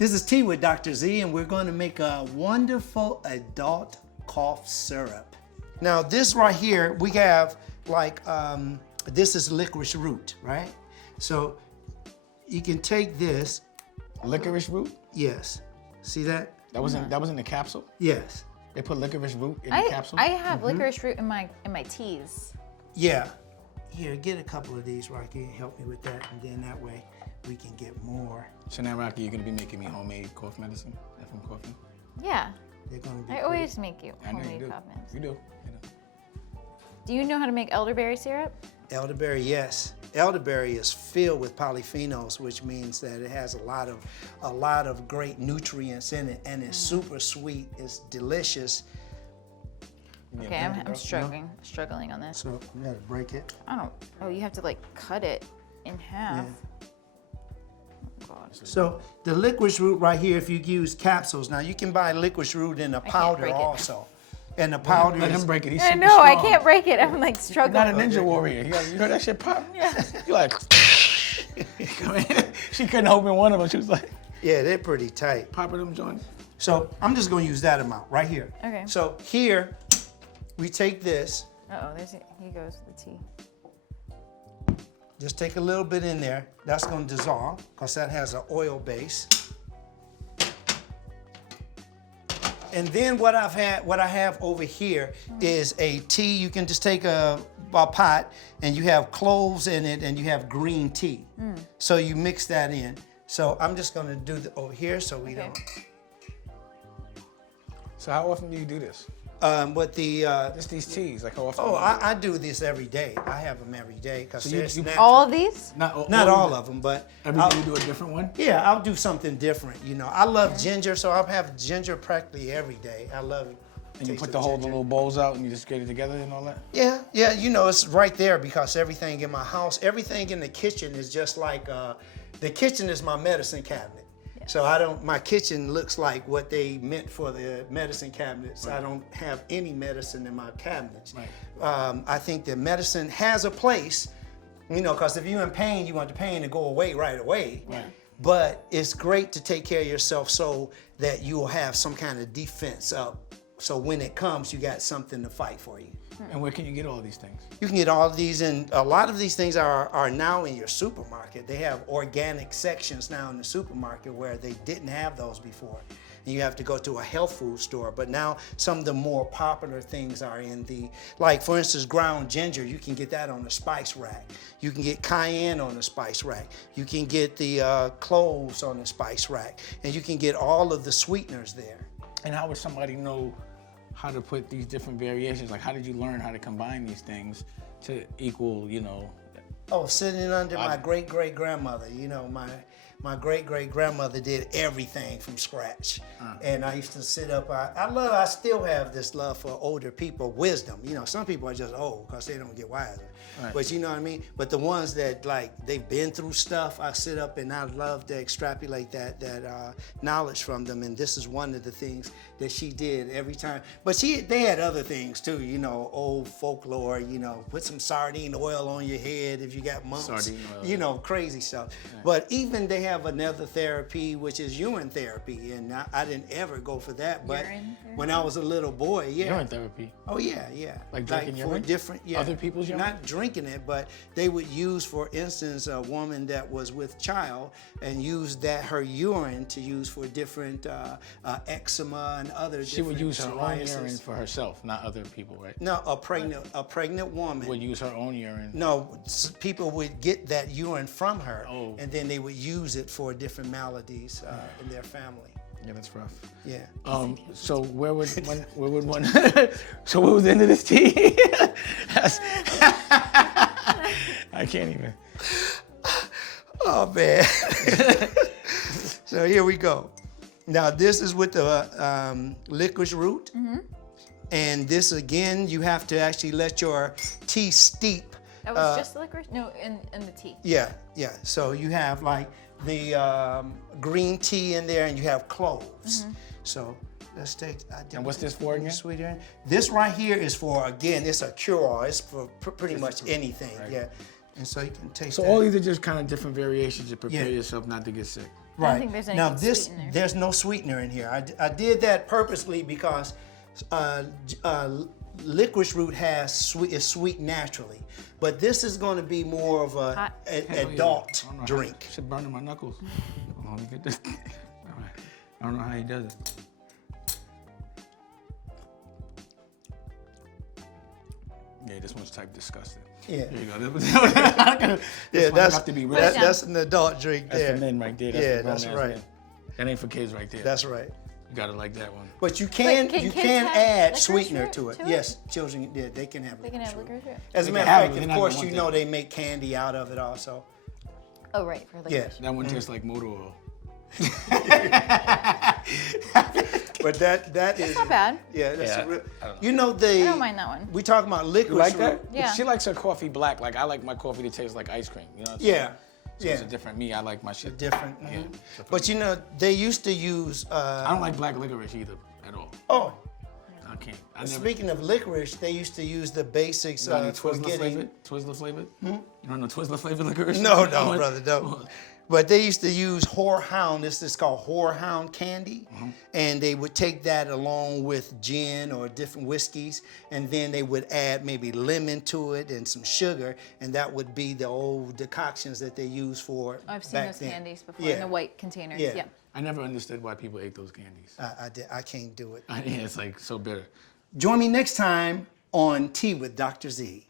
This is Tea with Dr. Z, and we're going to make a wonderful adult cough syrup. Now, this right here, we have like, this is licorice root, right? So you can take this. Licorice root? Yes. See that? That was in the capsule? Yes. They put licorice root in the capsule? I have licorice root in my teas. Yeah. Here, get a couple of these, Rocky, and help me with that, and then that way we can get more. So now, Rocky, you're gonna be making me homemade cough medicine if I'm coughing? Yeah. They're gonna be I always make you I know you homemade do. cough medicine. You do. Do you know how to make elderberry syrup? Elderberry, yes. Elderberry is filled with polyphenols, which means that it has a lot of great nutrients in it, and it's super sweet. It's delicious. Okay, I'm struggling on this. So you gotta break it. I don't. Oh, you have to like cut it in half. Yeah. Oh God. So the licorice root right here, if you use capsules, now you can buy licorice root in a powder break it. also. And the powder Let is him break it. He's I super know. I strong. can't break it. I'm like You're struggling. not a ninja warrior. You heard that shit pop? Yeah. You're like, she couldn't open one of them. She was like, yeah, they're pretty tight. popping them joints. So I'm just gonna use that amount right here. Okay. So here, we take this, Here goes the tea. just take a little bit in there. That's gonna dissolve, because that has an oil base. And then what I have over here is a tea. You can just take a pot, and you have cloves in it, and you have green tea. So you mix that in. So I'm just gonna do it over here so we don't. So how often do you do this? With the Just these teas, like how often? oh, I do this every day. I have them every day because So you- it's you- natural. All of these? Not All of them, but Every day you do a different one? yeah, I'll do something different. You know, I love ginger, so I'll have ginger practically every day. I love it. And you Taste put of the whole ginger. little bowls out and you just get it together and all that? Yeah, you know, it's right there because everything in my house, everything in the kitchen is just like, the kitchen is my medicine cabinet. So my kitchen looks like what they meant for the medicine cabinets. Right. I don't have any medicine in my cabinets. Right. I think that medicine has a place, you know, because if you're in pain, you want the pain to go away right away. Right. But it's great to take care of yourself so that you will have some kind of defense up. So when it comes, you got something to fight for you. And where can you get all these things? You can get all of these, and a lot of these things are now in your supermarket. They have organic sections now in the supermarket where they didn't have those before. And you have to go to a health food store. But now some of the more popular things are in like for instance, ground ginger, you can get that on the spice rack. You can get cayenne on the spice rack. You can get the cloves on the spice rack. And you can get all of the sweeteners there. And how would somebody know how to put these different variations? Like, how did you learn how to combine these things to equal, you know? Oh, sitting under my great-great-grandmother. You know, my great-great-grandmother did everything from scratch. And I used to sit up, I still have this love for older people, wisdom. You know, some people are just old because they don't get wiser. Right. But you know what I mean? But the ones that, like, they've been through stuff, I sit up and I love to extrapolate that knowledge from them. And this is one of the things that she did every time. But they had other things too, you know, old folklore, you know, put some sardine oil on your head if you got mumps. Sardine oil. You know, crazy stuff. Right. But even they have another therapy, which is urine therapy. And I didn't ever go for that. But when I was a little boy, yeah. Urine therapy? Oh, yeah. Like drinking urine? For different, yeah. Other people's urine? Not drinking it, but they would use, for instance, a woman that was with child and use her urine to use for different eczema and other She would use her own psoriasis. urine for herself, not other people, right? No, a pregnant woman Would use her own urine. No, people would get that urine from her, Oh. and then they would use it for different maladies in their family. Yeah, that's rough. Yeah. So where would one? So what was the end of this tea? I can't even. Oh man. So here we go. Now this is with the licorice root, and this again you have to actually let your tea steep. That was just licorice? No, in the tea. Yeah. So you have like the green tea in there, and you have cloves. So let's take. And what's this for again? Sweeter. This right here is for, again, it's a cure-all. It's for pretty much anything. Right. Yeah. And so you can taste. So that. all these are just kind of different variations to prepare yourself not to get sick. Right. think there's any now this, sweetener. there's no sweetener in here. I did that purposely because licorice root is sweet naturally, but this is going to be more of a Hot. adult drink. Shit burning my knuckles. Hold on, let me get this. All right. I don't know how he does it. Yeah, this one's type disgusting. Yeah. There you go. Yeah, that's that's an adult drink that's there. for men right there. Yeah, for that's grown-ass right. men. That ain't for kids right there. That's right. You gotta like that one. But you can Wait, can you kids can have add licorice sweetener root to it. to it? Yes, children, yeah, they can have They can licorice have root. licorice root. As a They matter can of have fact, it, of they're not course, gonna you want know that. they make candy out of it also. Oh, right, for licorice. Yeah. That one tastes like motor oil. But that is Not bad. Yeah, that's Yeah, a real, I don't know. you know they. I don't mind that one. We talk about licorice You like root. that? Yeah. She likes her coffee black. Like I like my coffee to taste like ice cream. You know what I'm Yeah, saying? So yeah. it's a different me. I like my shit Different. Yeah. mhm. But you know they used to use. I don't like black licorice either at all. Oh, I can't. I never. speaking of licorice, they used to use the basics You got any for Twizzler getting. flavored? Twizzler flavored? You don't know Twizzler flavored licorice? No, brother, no. But they used to use horehound. This is called horehound candy, and they would take that along with gin or different whiskeys, and then they would add maybe lemon to it and some sugar, and that would be the old decoctions that they used for. I've seen back those then. candies before Yeah. in the white containers. Yeah. Yeah. I never understood why people ate those candies. I can't do it. Yeah, it's like so bitter. Join me next time on Tea with Dr. Z.